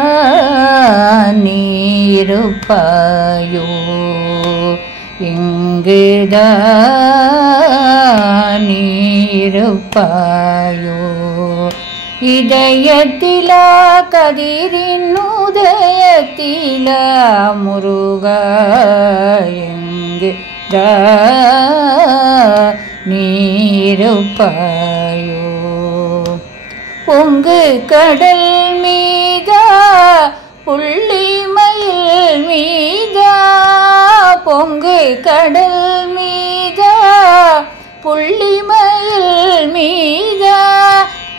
இங்குதான் நீருப்பாயோ இங்குதான் நீருப்பாயோ இதயத்திலா கதிரின் உதயத்திலா முருகா எங்குதான் நீருப்பாயோ பொங்கு கடல் மீதா புள்ளிமயில் மீதா பொங்கு கடல் மீதா புள்ளிமயில் மீதா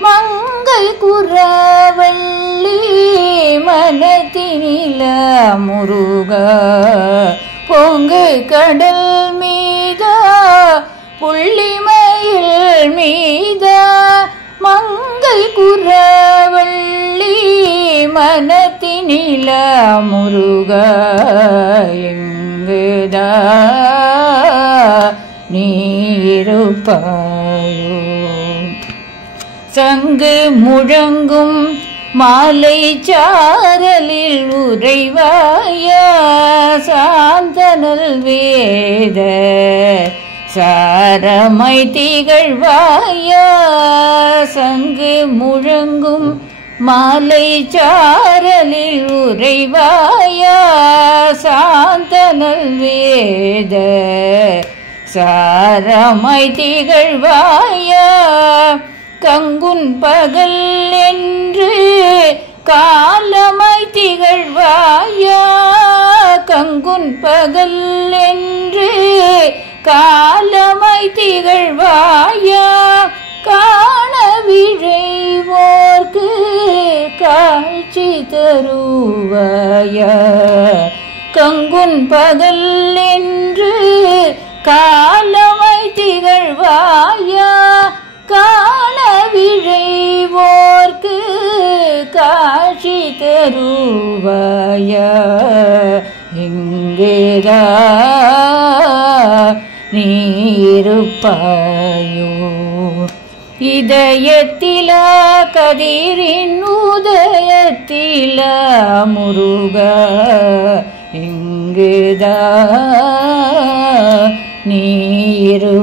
மங்கை குறவள்ளி மனத்தினில முருகா பொங்கு கடல் மீதா புள்ளிமயில் மீதா மங்கை குறவள்ளி மனத்தினில முருகா எங்குதா நீருப்பாயோ சங்கு முழங்கும் மாலை சாரலில் உறைவாய சாந்தனல் வேத சாரமை திகழ்வாய சங்கு முழங்கும் மாலை சாரலில் உறைவாய சாந்தனல் வேத சாரமை திகழ்வாய கங்குன் பகல் என்று காலமை திகழ்வாயா கங்குன் பகல் என்று காலமை திகழ்வாயா காண விழைவோர்க்கு காட்சி தருவாயா கங்குன் பகல் என்று காலமை திகழ்வாயா காண விழைவோர்க்கு காட்சி தருவாயா எங்கேதா நீருப்பாயோ இதயத்திலா கதிரின் உதயத்திலா முருகா எங்கேதா நீருப்பாயோ